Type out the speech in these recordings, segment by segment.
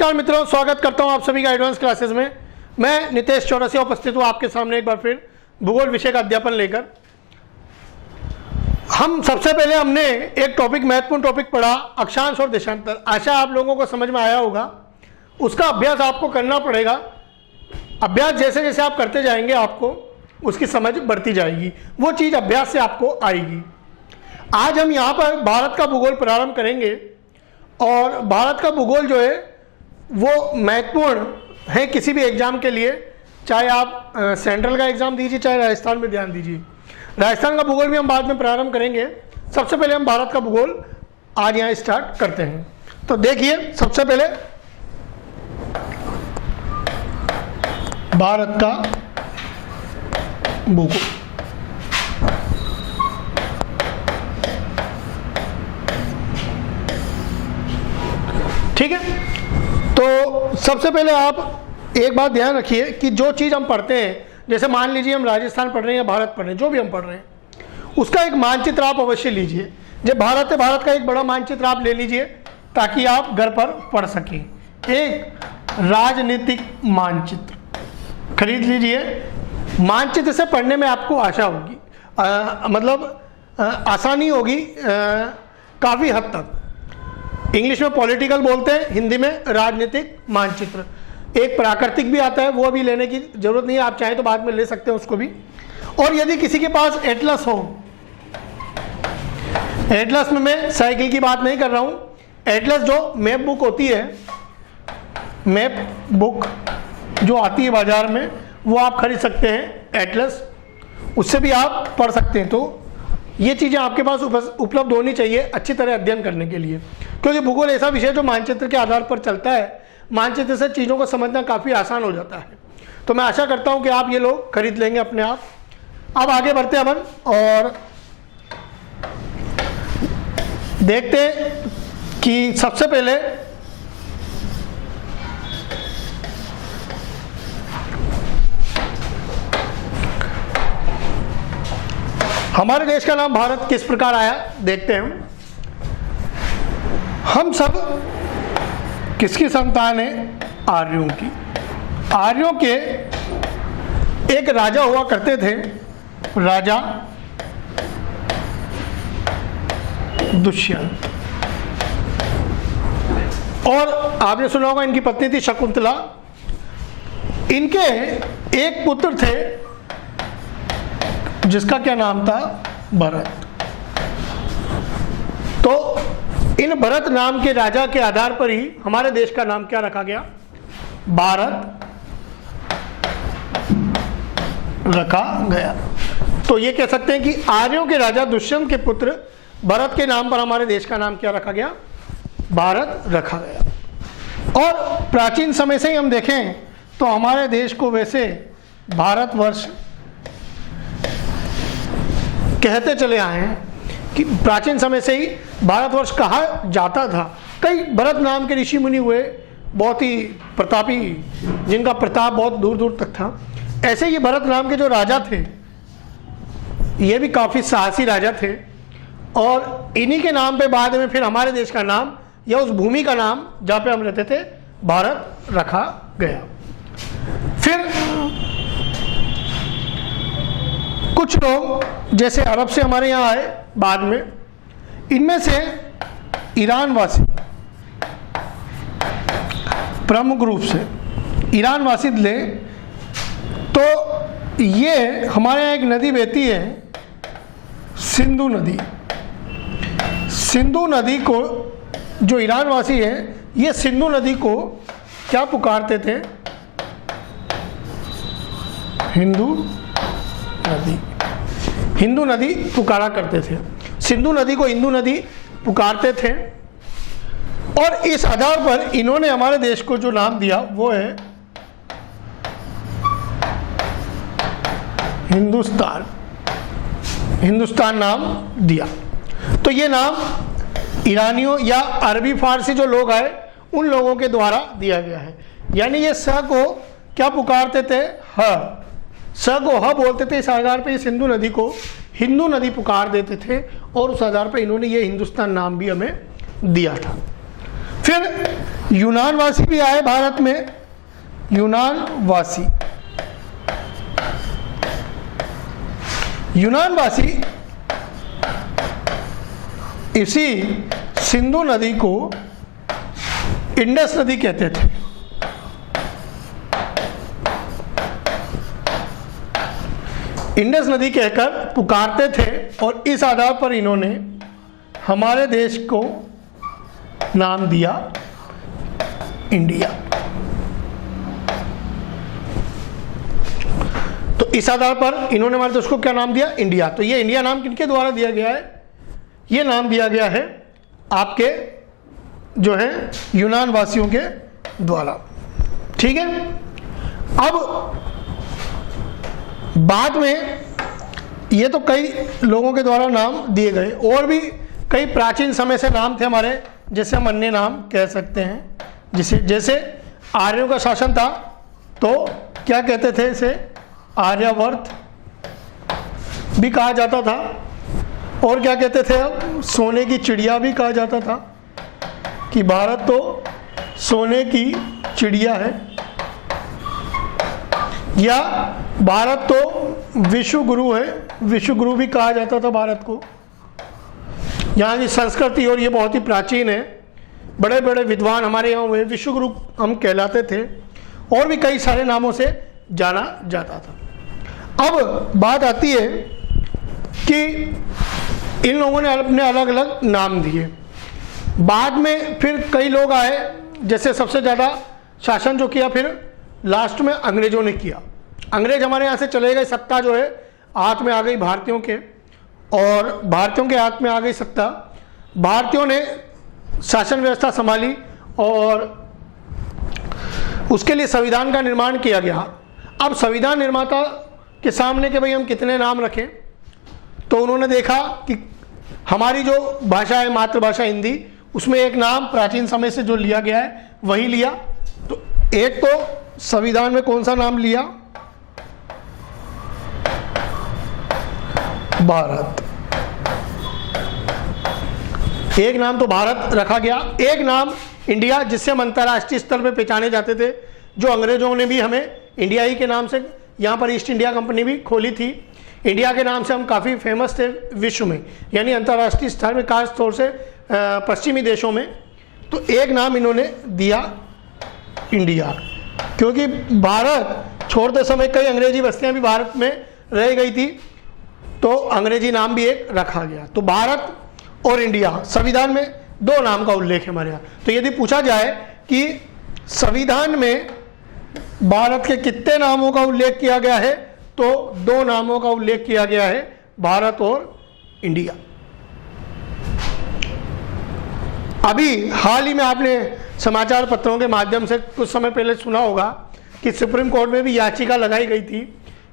नमस्कार मित्रों, स्वागत करता हूं आप सभी का एडवांस क्लासेस में। मैं नितेश चौरसिया उपस्थित हूं आपके सामने एक बार फिर भूगोल विषय का अध्यापन लेकर। हम सबसे पहले हमने एक टॉपिक, महत्वपूर्ण टॉपिक पढ़ा, अक्षांश और देशांतर। आशा आप लोगों को समझ में आया होगा। उसका अभ्यास आपको करना पड़ेगा। अभ्यास जैसे जैसे आप करते जाएंगे आपको उसकी समझ बढ़ती जाएगी, वो चीज़ अभ्यास से आपको आएगी। आज हम यहाँ पर भारत का भूगोल प्रारंभ करेंगे और भारत का भूगोल जो है वो महत्वपूर्ण है किसी भी एग्जाम के लिए, चाहे आप सेंट्रल का एग्जाम दीजिए चाहे राजस्थान में ध्यान दीजिए। राजस्थान का भूगोल भी हम बाद में प्रारंभ करेंगे। सबसे पहले हम भारत का भूगोल आज यहाँ स्टार्ट करते हैं। तो देखिए, सबसे पहले भारत का भूगोल। ठीक है, तो सबसे पहले आप एक बात ध्यान रखिए कि जो चीज़ हम पढ़ते हैं, जैसे मान लीजिए हम राजस्थान पढ़ रहे हैं या भारत पढ़ रहे हैं, जो भी हम पढ़ रहे हैं उसका एक मानचित्र आप अवश्य लीजिए। जब भारत है, भारत का एक बड़ा मानचित्र आप ले लीजिए ताकि आप घर पर पढ़ सकें। एक राजनीतिक मानचित्र खरीद लीजिए। मानचित्र से पढ़ने में आपको आशा होगी, आसानी होगी काफ़ी हद तक। इंग्लिश में पॉलिटिकल बोलते हैं, हिंदी में राजनीतिक मानचित्र। एक प्राकृतिक भी आता है, वो अभी लेने की जरूरत नहीं है, आप चाहें तो बाद में ले सकते हैं उसको भी। और यदि किसी के पास एटलस हो, एटलस में मैं साइकिल की बात नहीं कर रहा हूँ, एटलस जो मैप बुक होती है, मैप बुक जो आती है बाजार में, वो आप खरीद सकते हैं एटलस, उससे भी आप पढ़ सकते हैं। तो ये चीज़ें आपके पास उपलब्ध होनी चाहिए अच्छी तरह अध्ययन करने के लिए, क्योंकि भूगोल ऐसा विषय जो मानचित्र के आधार पर चलता है। मानचित्र से चीज़ों को समझना काफ़ी आसान हो जाता है। तो मैं आशा करता हूँ कि आप ये लोग खरीद लेंगे अपने आप। अब आगे बढ़ते हैं अपन और देखते हैं कि सबसे पहले हमारे देश का नाम भारत किस प्रकार आया, देखते हैं। हम सब किसकी संतान है? आर्यों की। आर्यों के एक राजा हुआ करते थे, राजा दुष्यंत। और आपने सुना होगा इनकी पत्नी थी शकुंतला। इनके एक पुत्र थे जिसका क्या नाम था? भरत। तो इन भरत नाम के राजा के आधार पर ही हमारे देश का नाम क्या रखा गया? भारत रखा गया। तो ये कह सकते हैं कि आर्यों के राजा दुष्यंत के पुत्र भरत के नाम पर हमारे देश का नाम क्या रखा गया? भारत रखा गया। और प्राचीन समय से ही हम देखें तो हमारे देश को वैसे भारतवर्ष कहते चले आए हैं कि प्राचीन समय से ही भारतवर्ष कहा जाता था। कई भरत नाम के ऋषि मुनि हुए, बहुत ही प्रतापी, जिनका प्रताप बहुत दूर दूर तक था। ऐसे ही भरत नाम के जो राजा थे, ये भी काफ़ी साहसी राजा थे। और इन्हीं के नाम पे बाद में फिर हमारे देश का नाम या उस भूमि का नाम जहाँ पे हम रहते थे, भारत रखा गया। फिर कुछ लोग जैसे अरब से हमारे यहाँ आए बाद में, इनमें से ईरान वासी प्रमुख रूप से ईरान वासी ले, तो ये हमारे यहाँ एक नदी बहती है, सिंधु नदी। सिंधु नदी को जो ईरान वासी है, ये सिंधु नदी को क्या पुकारते थे? हिंदू नदी। हिंदू नदी पुकारा करते थे। सिंधु नदी को हिंदू नदी पुकारते थे। और इस आधार पर इन्होंने हमारे देश को जो नाम दिया वो है हिंदुस्तान। हिंदुस्तान नाम दिया। तो ये नाम ईरानियों या अरबी फारसी जो लोग आए उन लोगों के द्वारा दिया गया है। यानी ये स को क्या पुकारते थे? ह। स को ह बोलते थे। इस आधार पर सिंधु नदी को हिंदू नदी पुकार देते थे और उस आधार पर इन्होंने ये हिंदुस्तान नाम भी हमें दिया था। फिर यूनानवासी भी आए भारत में, यूनानवासी। यूनानवासी इसी सिंधु नदी को इंडस नदी कहते थे। इंडस नदी कहकर पुकारते थे और इस आधार पर इन्होंने हमारे देश को नाम दिया इंडिया। तो इस आधार पर इन्होंने हमारे देश को क्या नाम दिया? इंडिया। तो ये इंडिया नाम किनके द्वारा दिया गया है? ये नाम दिया गया है आपके जो है यूनान वासियों के द्वारा। ठीक है। अब बाद में ये तो कई लोगों के द्वारा नाम दिए गए, और भी कई प्राचीन समय से नाम थे हमारे, जैसे हम अन्य नाम कह सकते हैं। जैसे आर्यों का शासन था तो क्या कहते थे इसे? आर्यावर्त भी कहा जाता था। और क्या कहते थे? अब सोने की चिड़िया भी कहा जाता था कि भारत तो सोने की चिड़िया है, या भारत तो विश्व गुरु है, विश्व गुरु भी कहा जाता था भारत को। यहाँ की संस्कृति और ये बहुत ही प्राचीन है, बड़े बड़े विद्वान हमारे यहाँ हुए, विश्व गुरु हम कहलाते थे, और भी कई सारे नामों से जाना जाता था। अब बात आती है कि इन लोगों ने अपने अलग अलग नाम दिए। बाद में फिर कई लोग आए, जैसे सबसे ज़्यादा शासन जो किया फिर लास्ट में अंग्रेजों ने किया। अंग्रेज हमारे यहाँ से चले गए, सत्ता जो है हाथ में आ गई भारतीयों के, और भारतीयों के हाथ में आ गई सत्ता। भारतीयों ने शासन व्यवस्था संभाली और उसके लिए संविधान का निर्माण किया गया। अब संविधान निर्माता के सामने कि भाई हम कितने नाम रखें, तो उन्होंने देखा कि हमारी जो भाषा है मातृभाषा हिंदी, उसमें एक नाम प्राचीन समय से जो लिया गया है वही लिया। तो एक तो संविधान में कौन सा नाम लिया? भारत। एक नाम तो भारत रखा गया, एक नाम इंडिया, जिससे हम अंतर्राष्ट्रीय स्तर पर पहचाने जाते थे। जो अंग्रेजों ने भी हमें इंडिया ही के नाम से, यहाँ पर ईस्ट इंडिया कंपनी भी खोली थी, इंडिया के नाम से हम काफ़ी फेमस थे विश्व में, यानी अंतर्राष्ट्रीय स्तर में, खास तौर से पश्चिमी देशों में। तो एक नाम इन्होंने दिया इंडिया, क्योंकि भारत छोड़ते समय कई अंग्रेजी बस्तियां भी भारत में रह गई थी, तो अंग्रेजी नाम भी एक रखा गया। तो भारत और इंडिया, संविधान में दो नाम का उल्लेख है हमारे यहाँ। तो यदि पूछा जाए कि संविधान में भारत के कितने नामों का उल्लेख किया गया है, तो दो नामों का उल्लेख किया गया है, भारत और इंडिया। अभी हाल ही में आपने समाचार पत्रों के माध्यम से कुछ समय पहले सुना होगा कि सुप्रीम कोर्ट में भी याचिका लगाई गई थी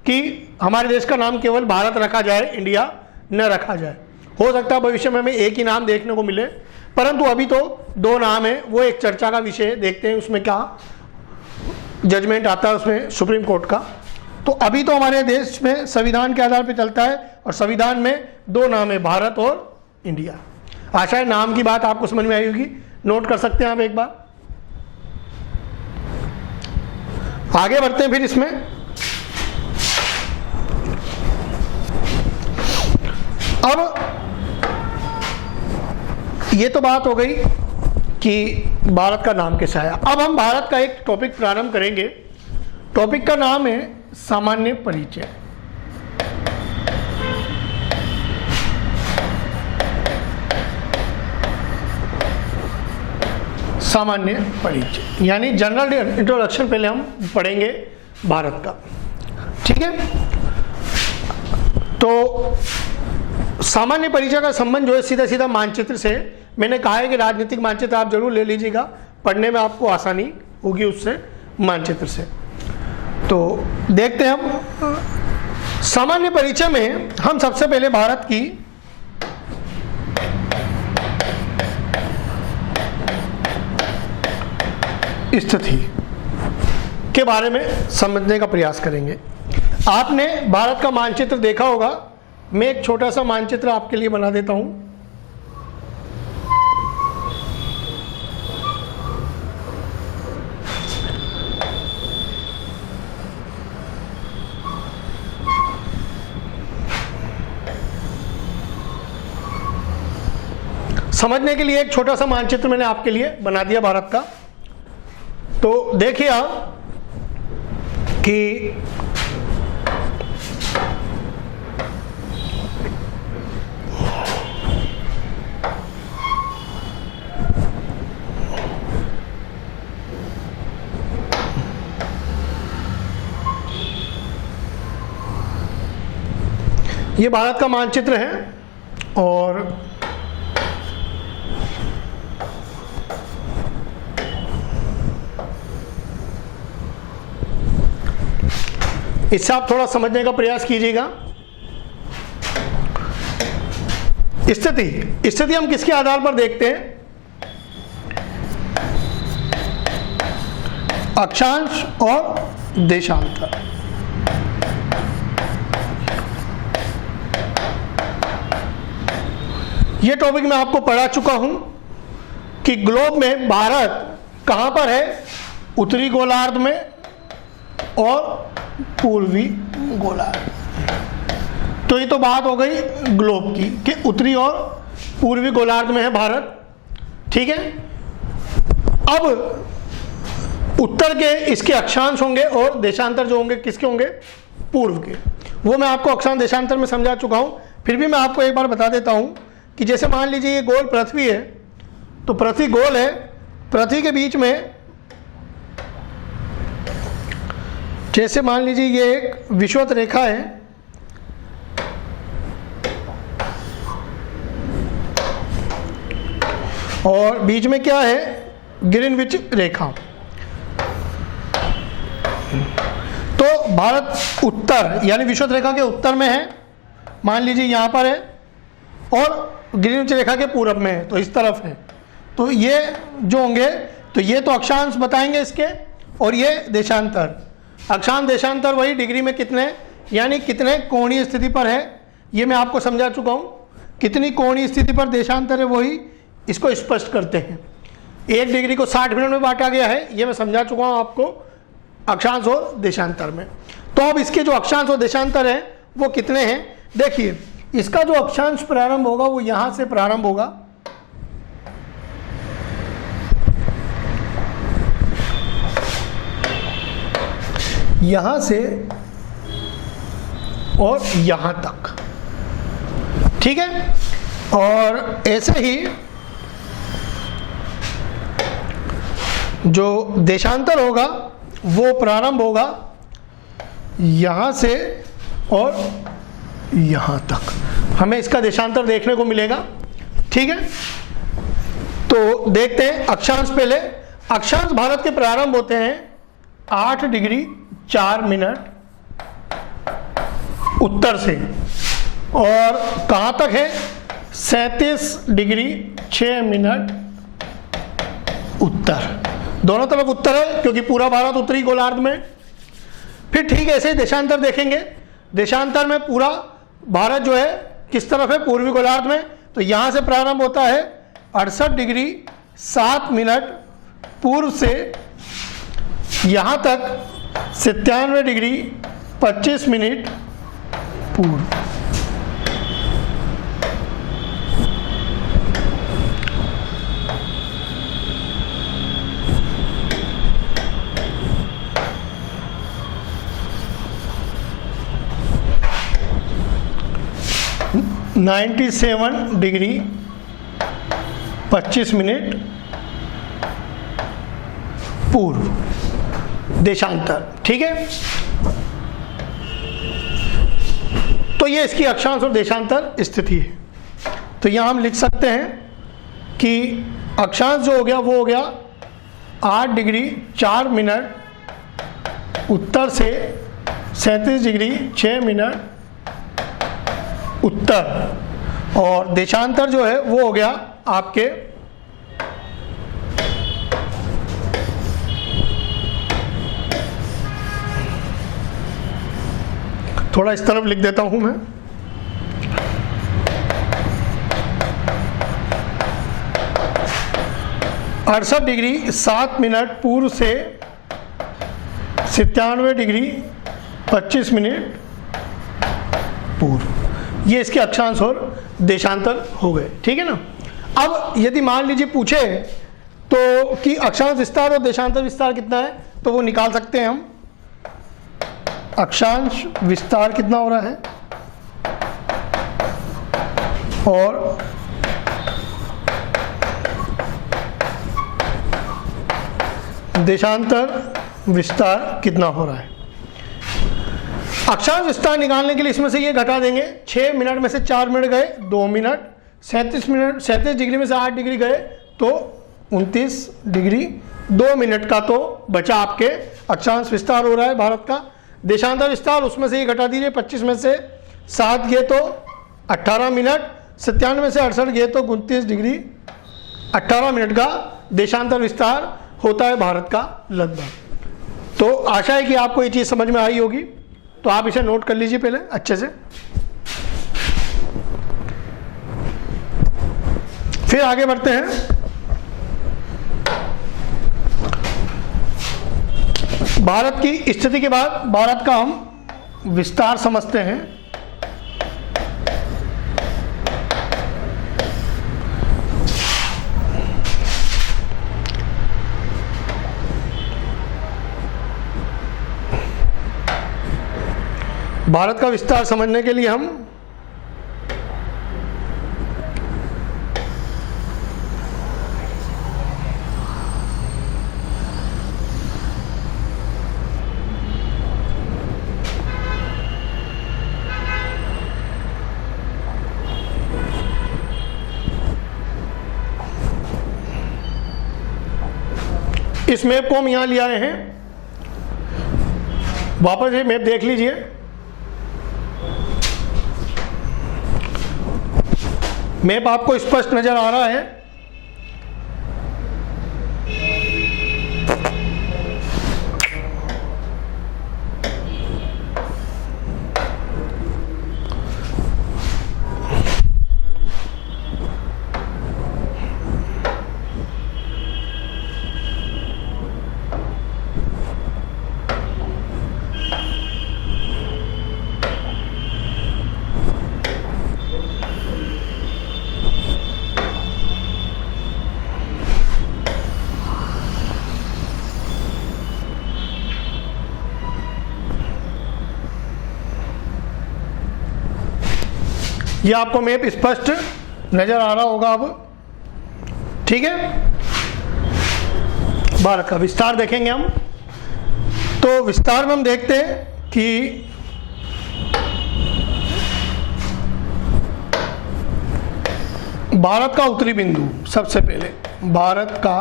कि हमारे देश का नाम केवल भारत रखा जाए, इंडिया न रखा जाए। हो सकता है भविष्य में हमें एक ही नाम देखने को मिले, परंतु अभी तो दो नाम है, वो एक चर्चा का विषय है। देखते हैं उसमें क्या जजमेंट आता है उसमें सुप्रीम कोर्ट का। तो अभी तो हमारे देश में संविधान के आधार पर चलता है, और संविधान में दो नाम है, भारत और इंडिया। आशा है नाम की बात आपको समझ में आई होगी, नोट कर सकते हैं आप एक बार। आगे बढ़ते हैं फिर इसमें। अब ये तो बात हो गई कि भारत का नाम कैसा है। अब हम भारत का एक टॉपिक प्रारंभ करेंगे। टॉपिक का नाम है सामान्य परिचय। सामान्य परिचय यानी जनरल इंट्रोडक्शन पहले हम पढ़ेंगे भारत का। ठीक है। तो सामान्य परिचय का संबंध जो है सीधा सीधा मानचित्र से। मैंने कहा है कि राजनीतिक मानचित्र आप जरूर ले लीजिएगा, पढ़ने में आपको आसानी होगी उससे, मानचित्र से। तो देखते हैं हम सामान्य परिचय में हम सबसे पहले भारत की स्थिति के बारे में समझने का प्रयास करेंगे। आपने भारत का मानचित्र देखा होगा, मैं एक छोटा सा मानचित्र आपके लिए बना देता हूं। समझने के लिए एक छोटा सा मानचित्र मैंने आपके लिए बना दिया भारत का। तो देखिए आप कि ये भारत का मानचित्र है और इससे आप थोड़ा समझने का प्रयास कीजिएगा। स्थिति हम किसके आधार पर देखते हैं? अक्षांश और देशांतर। ये टॉपिक मैं आपको पढ़ा चुका हूं कि ग्लोब में भारत कहां पर है? उत्तरी गोलार्ध में और पूर्वी गोलार्ध। तो ये तो बात हो गई ग्लोब की कि उत्तरी और पूर्वी गोलार्ध में है भारत, ठीक है। अब उत्तर के इसके अक्षांश होंगे और देशांतर जो होंगे किसके होंगे? पूर्व के। वो मैं आपको अक्षांश देशांतर में समझा चुका हूं, फिर भी मैं आपको एक बार बता देता हूं कि जैसे मान लीजिए ये गोल पृथ्वी है, तो पृथ्वी गोल है, पृथ्वी के बीच में जैसे मान लीजिए ये एक विषुवत रेखा है, और बीच में क्या है? ग्रीनविच रेखा। तो भारत उत्तर यानी विषुवत रेखा के उत्तर में है, मान लीजिए यहाँ पर है, और ग्रीनविच रेखा के पूरब में है, तो इस तरफ है। तो ये जो होंगे, तो ये तो अक्षांश बताएंगे इसके, और ये देशांतर। अक्षांश देशांतर वही डिग्री में कितने यानी कितने कोणीय स्थिति पर है, ये मैं आपको समझा चुका हूँ। कितनी कोणीय स्थिति पर देशांतर है वही इसको स्पष्ट करते हैं। 1 डिग्री को 60 मिनट में बांटा गया है, ये मैं समझा चुका हूँ आपको अक्षांश और देशांतर में। तो अब इसके जो अक्षांश और देशांतर हैं वो कितने हैं? देखिए, इसका जो अक्षांश प्रारंभ होगा वो यहां से प्रारंभ होगा, यहां से और यहां तक, ठीक है। और ऐसे ही जो देशांतर होगा वो प्रारंभ होगा यहां से और यहां तक, हमें इसका देशांतर देखने को मिलेगा, ठीक है। तो देखते हैं अक्षांश पहले। अक्षांश भारत के प्रारंभ होते हैं 8 डिग्री 4 मिनट उत्तर से, और कहां तक है? 37 डिग्री 6 मिनट उत्तर। दोनों तरफ उत्तर है क्योंकि पूरा भारत उत्तरी गोलार्ध में। फिर ठीक ऐसे देशांतर देखेंगे। देशांतर में पूरा भारत जो है किस तरफ है? पूर्वी गोलार्ध में। तो यहां से प्रारंभ होता है 68 डिग्री 7 मिनट पूर्व से, यहां तक 97 डिग्री 25 मिनट पूर्व। नाइन्टी 97 डिग्री 25 मिनट पूर्व देशांतर, ठीक है। तो ये इसकी अक्षांश और देशांतर स्थिति है। तो यहां हम लिख सकते हैं कि अक्षांश जो हो गया वो हो गया 8 डिग्री 4 मिनट उत्तर से 37 डिग्री 6 मिनट उत्तर, और देशांतर जो है वो हो गया आपके थोड़ा इस तरफ लिख देता हूं मैं, 68 डिग्री 7 मिनट पूर्व से 97 डिग्री 25 मिनट पूर्व। ये इसके अक्षांश और देशांतर हो गए, ठीक है ना। अब यदि मान लीजिए पूछे तो कि अक्षांश विस्तार और देशांतर विस्तार कितना है, तो वो निकाल सकते हैं हम। अक्षांश विस्तार कितना हो रहा है और देशांतर विस्तार कितना हो रहा है। अक्षांश विस्तार निकालने के लिए इसमें से ये घटा देंगे, 6 मिनट में से 4 मिनट गए 2 मिनट, 37 डिग्री में से 8 डिग्री गए तो 29 डिग्री, 2 मिनट का तो बचा आपके अक्षांश विस्तार हो रहा है भारत का। देशांतर विस्तार उसमें से ये घटा दीजिए, 25 में से 7 गए तो 18 मिनट, 97 में से 68 गए तो 29 डिग्री, 18 मिनट का देशांतर विस्तार होता है भारत का लगभग। तो आशा है कि आपको ये चीज़ समझ में आई होगी, तो आप इसे नोट कर लीजिए पहले अच्छे से। फिर आगे बढ़ते हैं। भारत की स्थिति के बाद भारत का हम विस्तार समझते हैं। भारत का विस्तार समझने के लिए हम इस मैप को हम यहां ले आए हैं। वापस ये मैप देख लीजिए। मैप आपको स्पष्ट नजर आ रहा है। ये आपको मैप स्पष्ट नजर आ रहा होगा अब, ठीक है। भारत का विस्तार देखेंगे हम। तो विस्तार में हम देखते हैं कि भारत का उत्तरी बिंदु, सबसे पहले भारत का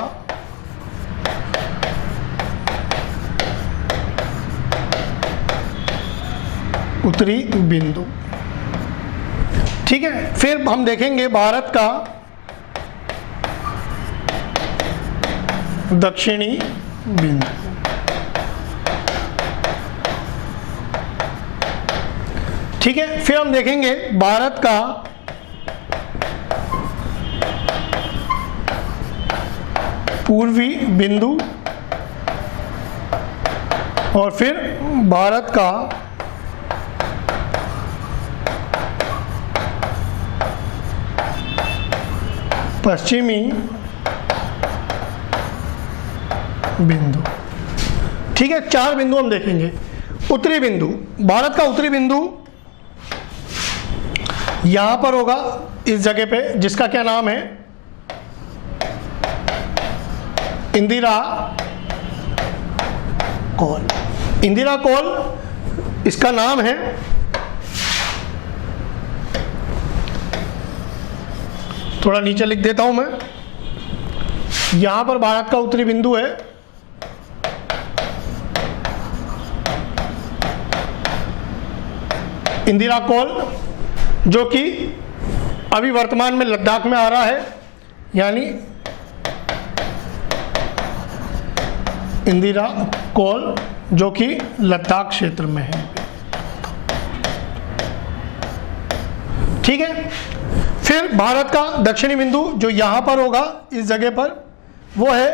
उत्तरी बिंदु, ठीक है। फिर हम देखेंगे भारत का दक्षिणी बिंदु, ठीक है। फिर हम देखेंगे भारत का पूर्वी बिंदु और फिर भारत का पश्चिमी बिंदु, ठीक है। 4 बिंदु हम देखेंगे। उत्तरी बिंदु, भारत का उत्तरी बिंदु यहां पर होगा, इस जगह पे, जिसका क्या नाम है, इंदिरा कॉल। इंदिरा कॉल इसका नाम है। थोड़ा नीचे लिख देता हूं मैं। यहां पर भारत का उत्तरी बिंदु है, इंदिरा कॉल, जो कि अभी वर्तमान में लद्दाख में आ रहा है, यानी इंदिरा कॉल जो कि लद्दाख क्षेत्र में है, ठीक है। फिर भारत का दक्षिणी बिंदु जो यहां पर होगा, इस जगह पर, वो है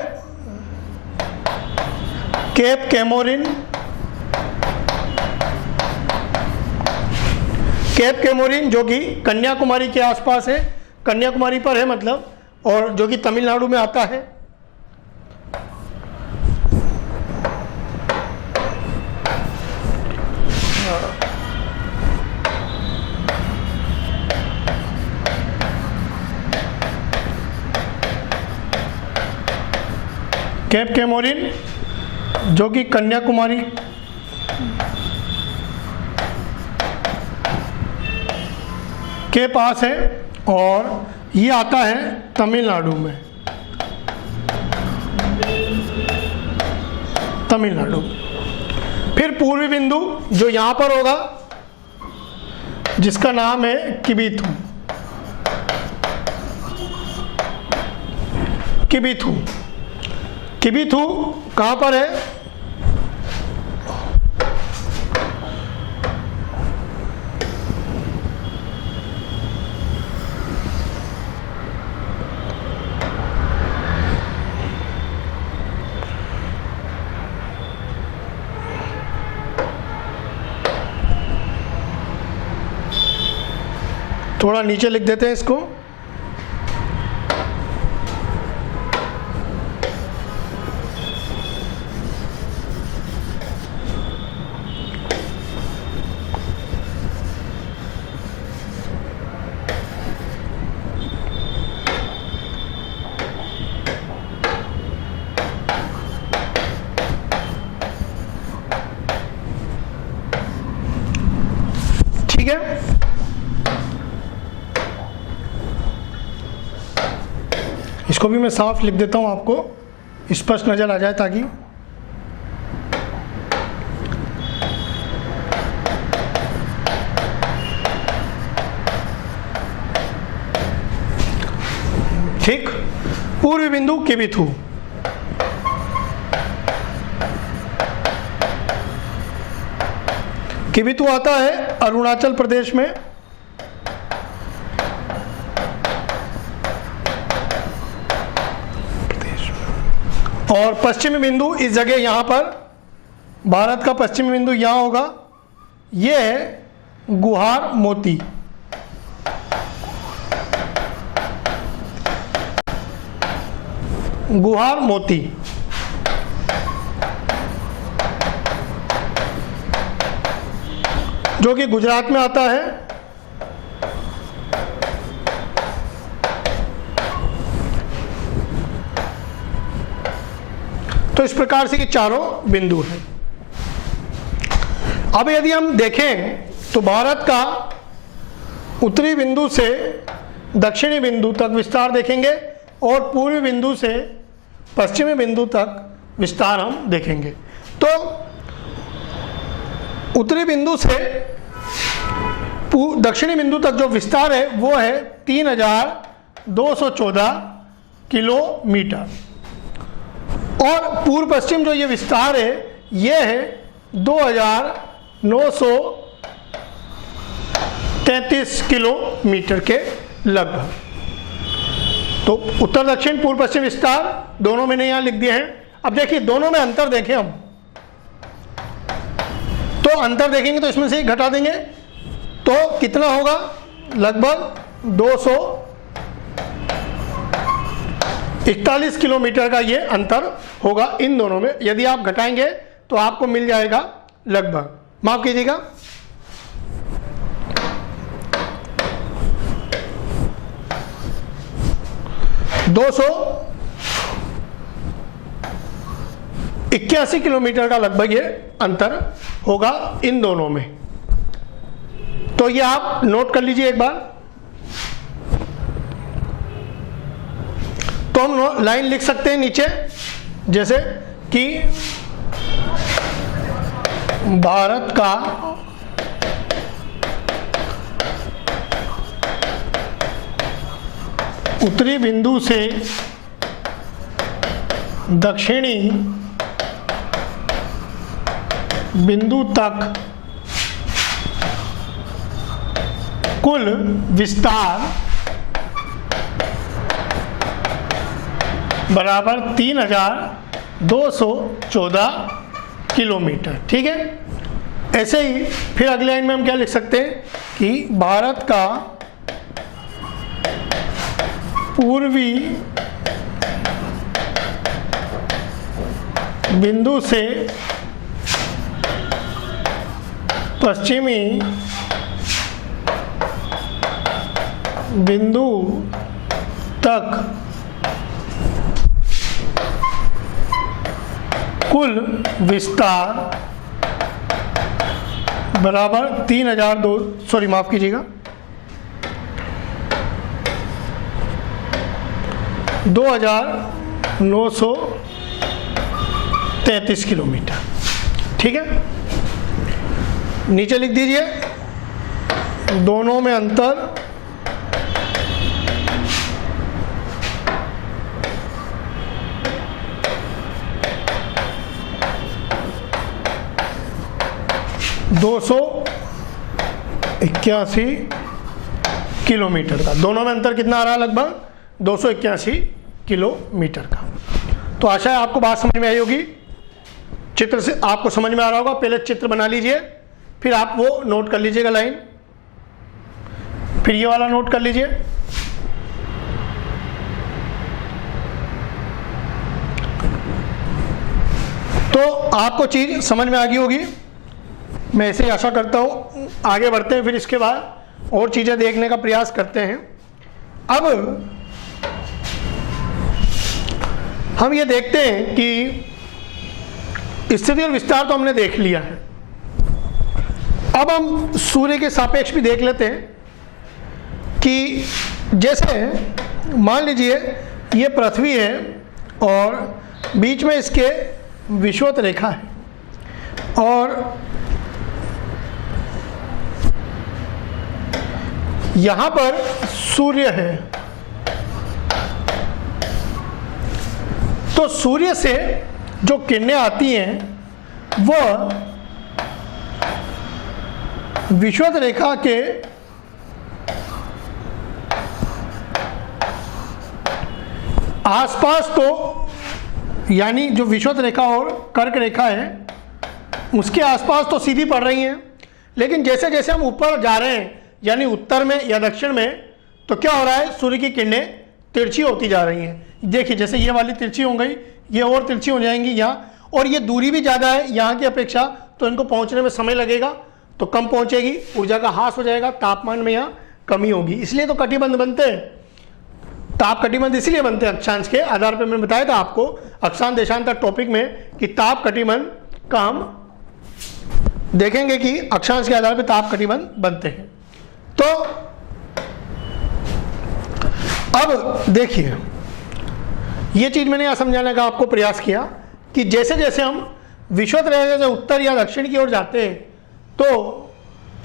केप कैमोरिन। केप कैमोरिन जो कि कन्याकुमारी के आसपास है, कन्याकुमारी पर है मतलब, और जो कि तमिलनाडु में आता है। केप कैमोरिन जो कि कन्याकुमारी के पास है और ये आता है तमिलनाडु में, तमिलनाडु। फिर पूर्वी बिंदु जो यहाँ पर होगा जिसका नाम है किबिथु, किबिथु। किबिथु कहाँ पर है? थोड़ा नीचे लिख देते हैं इसको। ठीक है, इसको भी मैं साफ लिख देता हूं, आपको स्पष्ट नजर आ जाए ताकि ठीक। पूर्वी बिंदु किबिथु, किबिथु आता है अरुणाचल प्रदेश में, और पश्चिमी बिंदु इस जगह यहाँ पर, भारत का पश्चिमी बिंदु यहाँ होगा, ये है गुहार मोती। गुहार मोती जो कि गुजरात में आता है। तो इस प्रकार से ये चारों बिंदु हैं। अब यदि हम देखें तो भारत का उत्तरी बिंदु से दक्षिणी बिंदु तक विस्तार देखेंगे और पूर्वी बिंदु से पश्चिमी बिंदु तक विस्तार हम देखेंगे। तो उत्तरी बिंदु से दक्षिणी बिंदु तक जो विस्तार है वो है 3214 किलोमीटर, और पूर्व पश्चिम जो ये विस्तार है ये है 2933 किलोमीटर के लगभग। तो उत्तर दक्षिण पूर्व पश्चिम विस्तार दोनों मैंने यहाँ लिख दिए हैं। अब देखिए दोनों में अंतर देखें हम, तो अंतर देखेंगे तो इसमें से ही घटा देंगे तो कितना होगा, लगभग 241 किलोमीटर का ये अंतर होगा इन दोनों में। यदि आप घटाएंगे तो आपको मिल जाएगा लगभग, माफ कीजिएगा, 281 किलोमीटर का लगभग ये अंतर होगा इन दोनों में। तो ये आप नोट कर लीजिए एक बार। तो हम लाइन लिख सकते हैं नीचे, जैसे कि भारत का उत्तरी बिंदु से दक्षिणी बिंदु तक कुल विस्तार बराबर 3214 किलोमीटर। ठीक है, ऐसे ही फिर अगले लाइन में हम क्या लिख सकते हैं कि भारत का पूर्वी बिंदु से पश्चिमी बिंदु तक कुल विस्तार बराबर 2933 किलोमीटर। ठीक है, नीचे लिख दीजिए दोनों में अंतर 281 किलोमीटर का। दोनों में अंतर कितना आ रहा है? लगभग 281 किलोमीटर का। तो आशा है आपको बात समझ में आई होगी। चित्र से आपको समझ में आ रहा होगा। पहले चित्र बना लीजिए, फिर आप वो नोट कर लीजिएगा लाइन, फिर ये वाला नोट कर लीजिए। तो आपको चीज समझ में आ गई होगी, मैं ऐसे ही आशा करता हूं। आगे बढ़ते हैं, फिर इसके बाद और चीजें देखने का प्रयास करते हैं। अब हम ये देखते हैं कि स्थिति और विस्तार तो हमने देख लिया है। अब हम सूर्य के सापेक्ष भी देख लेते हैं कि जैसे मान लीजिए ये पृथ्वी है और बीच में इसके विषुवत रेखा है और यहां पर सूर्य है। तो सूर्य से जो किरणें आती हैं वह विषुवत रेखा के आसपास, तो यानी जो विषुवत रेखा और कर्क रेखा है उसके आसपास तो सीधी पड़ रही हैं, लेकिन जैसे जैसे हम ऊपर जा रहे हैं यानी उत्तर में या दक्षिण में, तो क्या हो रहा है? सूर्य की किरणें तिरछी होती जा रही हैं। देखिए जैसे ये वाली तिरछी हो गई, ये और तिरछी हो जाएंगी यहाँ, और ये दूरी भी ज़्यादा है यहाँ की अपेक्षा, तो इनको पहुँचने में समय लगेगा, तो कम पहुँचेगी, ऊर्जा का ह्रास हो जाएगा, तापमान में यहाँ कमी होगी। इसलिए तो कटिबंध बनते हैं। ताप कटिबंध इसलिए बनते हैं अक्षांश के आधार पर। मैंने बताया था आपको अक्षांश देशांतर टॉपिक में कि ताप कटिबंध का हम देखेंगे कि अक्षांश के आधार पर ताप कटिबंध बनते हैं। तो अब देखिए ये चीज मैंने यहां समझाने का आपको प्रयास किया कि जैसे जैसे हम विषुवत रेखा से उत्तर या दक्षिण की ओर जाते हैं तो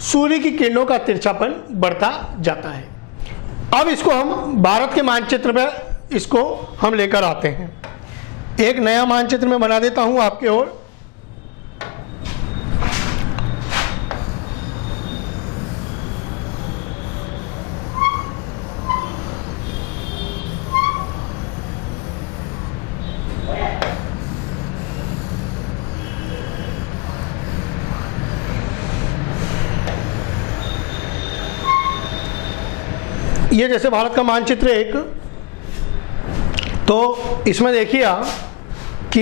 सूर्य की किरणों का तिरछापन बढ़ता जाता है। अब इसको हम भारत के मानचित्र पर इसको हम लेकर आते हैं। एक नया मानचित्र में बना देता हूं आपके ओर। ये जैसे भारत का मानचित्र एक, तो इसमें देखिए आप कि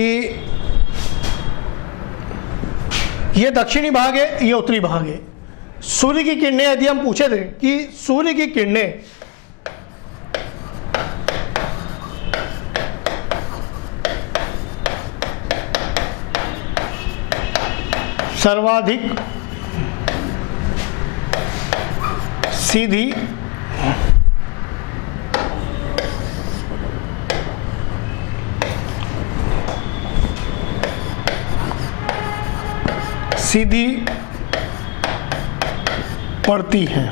ये दक्षिणी भाग है, ये उत्तरी भाग है। सूर्य की किरणें यदि हम पूछे थे कि सूर्य की किरणें सर्वाधिक सीधी पड़ती हैं,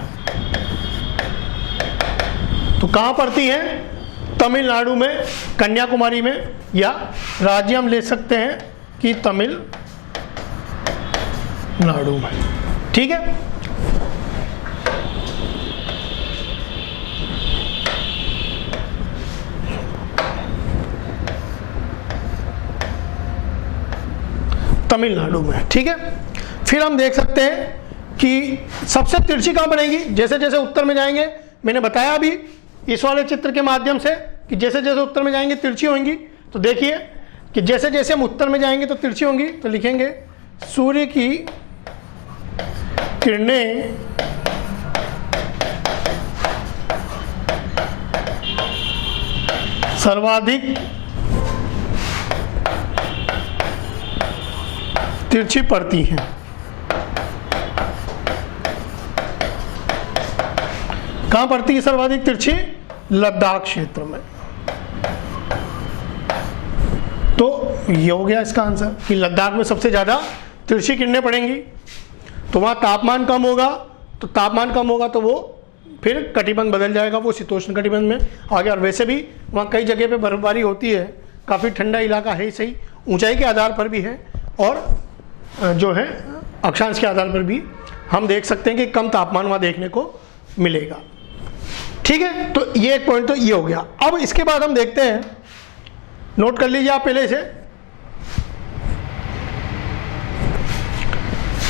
तो कहां पड़ती हैं? तमिलनाडु में, कन्याकुमारी में, या राज्य हम ले सकते हैं कि तमिलनाडु में। ठीक है, तमिलनाडु में। ठीक है, फिर हम देख सकते हैं कि सबसे तिरछी कहां बनेगी? जैसे जैसे उत्तर में जाएंगे, मैंने बताया अभी इस वाले चित्र के माध्यम से कि जैसे जैसे उत्तर में जाएंगे तिरछी होंगी। तो देखिए कि जैसे जैसे हम उत्तर में जाएंगे तो तिरछी होंगी, तो लिखेंगे सूर्य की किरणें सर्वाधिक तिरछी पड़ती हैं। कहां पड़ती है सर्वाधिक तिरछी? लद्दाख क्षेत्र में। तो ये हो गया इसका आंसर कि लद्दाख में सबसे ज्यादा तिरछी किरणें पड़ेंगी। तो वहां तापमान कम होगा, तो तापमान कम होगा तो वो फिर कटिबंध बदल जाएगा, वो शीतोष्ण कटिबंध में आ गया। और वैसे भी वहाँ कई जगह पे बर्फबारी होती है, काफ़ी ठंडा इलाका है, सही ऊंचाई के आधार पर भी है और जो है अक्षांश के आधार पर भी हम देख सकते हैं कि कम तापमान वहाँ देखने को मिलेगा। ठीक है, तो ये एक पॉइंट तो ये हो गया। अब इसके बाद हम देखते हैं, नोट कर लीजिए आप पहले से।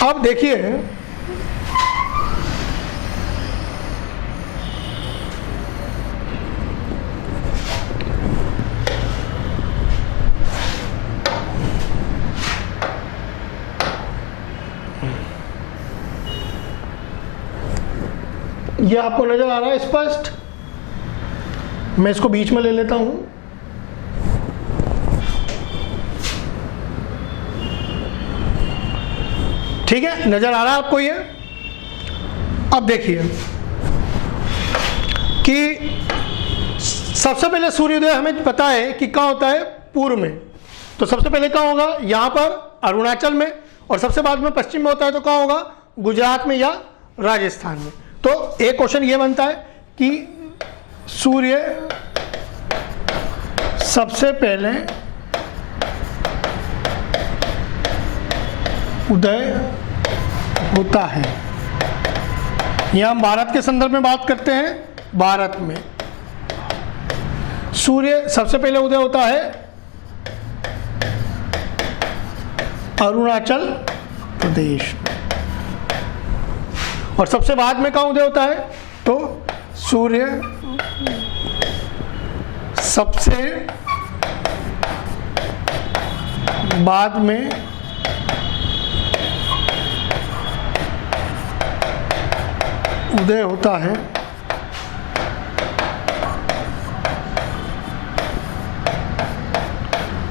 अब देखिए ये आपको नजर आ रहा है स्पष्ट? मैं इसको बीच में ले लेता हूं। ठीक है, नजर आ रहा है आपको ये? अब देखिए कि सबसे पहले सूर्योदय हमें पता है कि कहां होता है? पूर्व में। तो सबसे पहले कहां होगा? यहां पर अरुणाचल में। और सबसे बाद में पश्चिम में होता है तो कहां होगा? गुजरात में या राजस्थान में। तो एक क्वेश्चन ये बनता है कि सूर्य सबसे पहले उदय होता है, यहां हम भारत के संदर्भ में बात करते हैं, भारत में सूर्य सबसे पहले उदय होता है अरुणाचल प्रदेश में। और सबसे बाद में कहां उदय होता है? तो सूर्य सबसे बाद में उदय होता है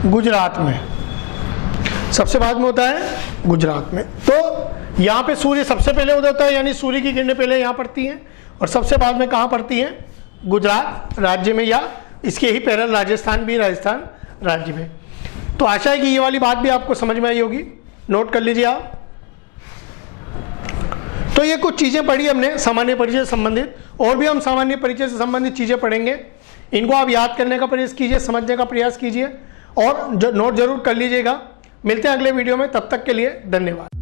गुजरात में। सबसे बाद में होता है गुजरात में। तो यहां पे सूर्य सबसे पहले उदय होता है, यानी सूर्य की किरणें पहले यहां पड़ती हैं और सबसे बाद में कहां पड़ती हैं? गुजरात राज्य में या इसके ही पैरेलल राजस्थान भी, राजस्थान राज्य में। तो आशा है कि ये वाली बात भी आपको समझ में आई होगी। नोट कर लीजिए आप। तो ये कुछ चीजें पढ़ी हमने सामान्य परिचय से संबंधित, और भी हम सामान्य परिचय से संबंधित चीजें पढ़ेंगे। इनको आप याद करने का प्रयास कीजिए, समझने का प्रयास कीजिए और नोट जरूर कर लीजिएगा। मिलते हैं अगले वीडियो में, तब तक के लिए धन्यवाद।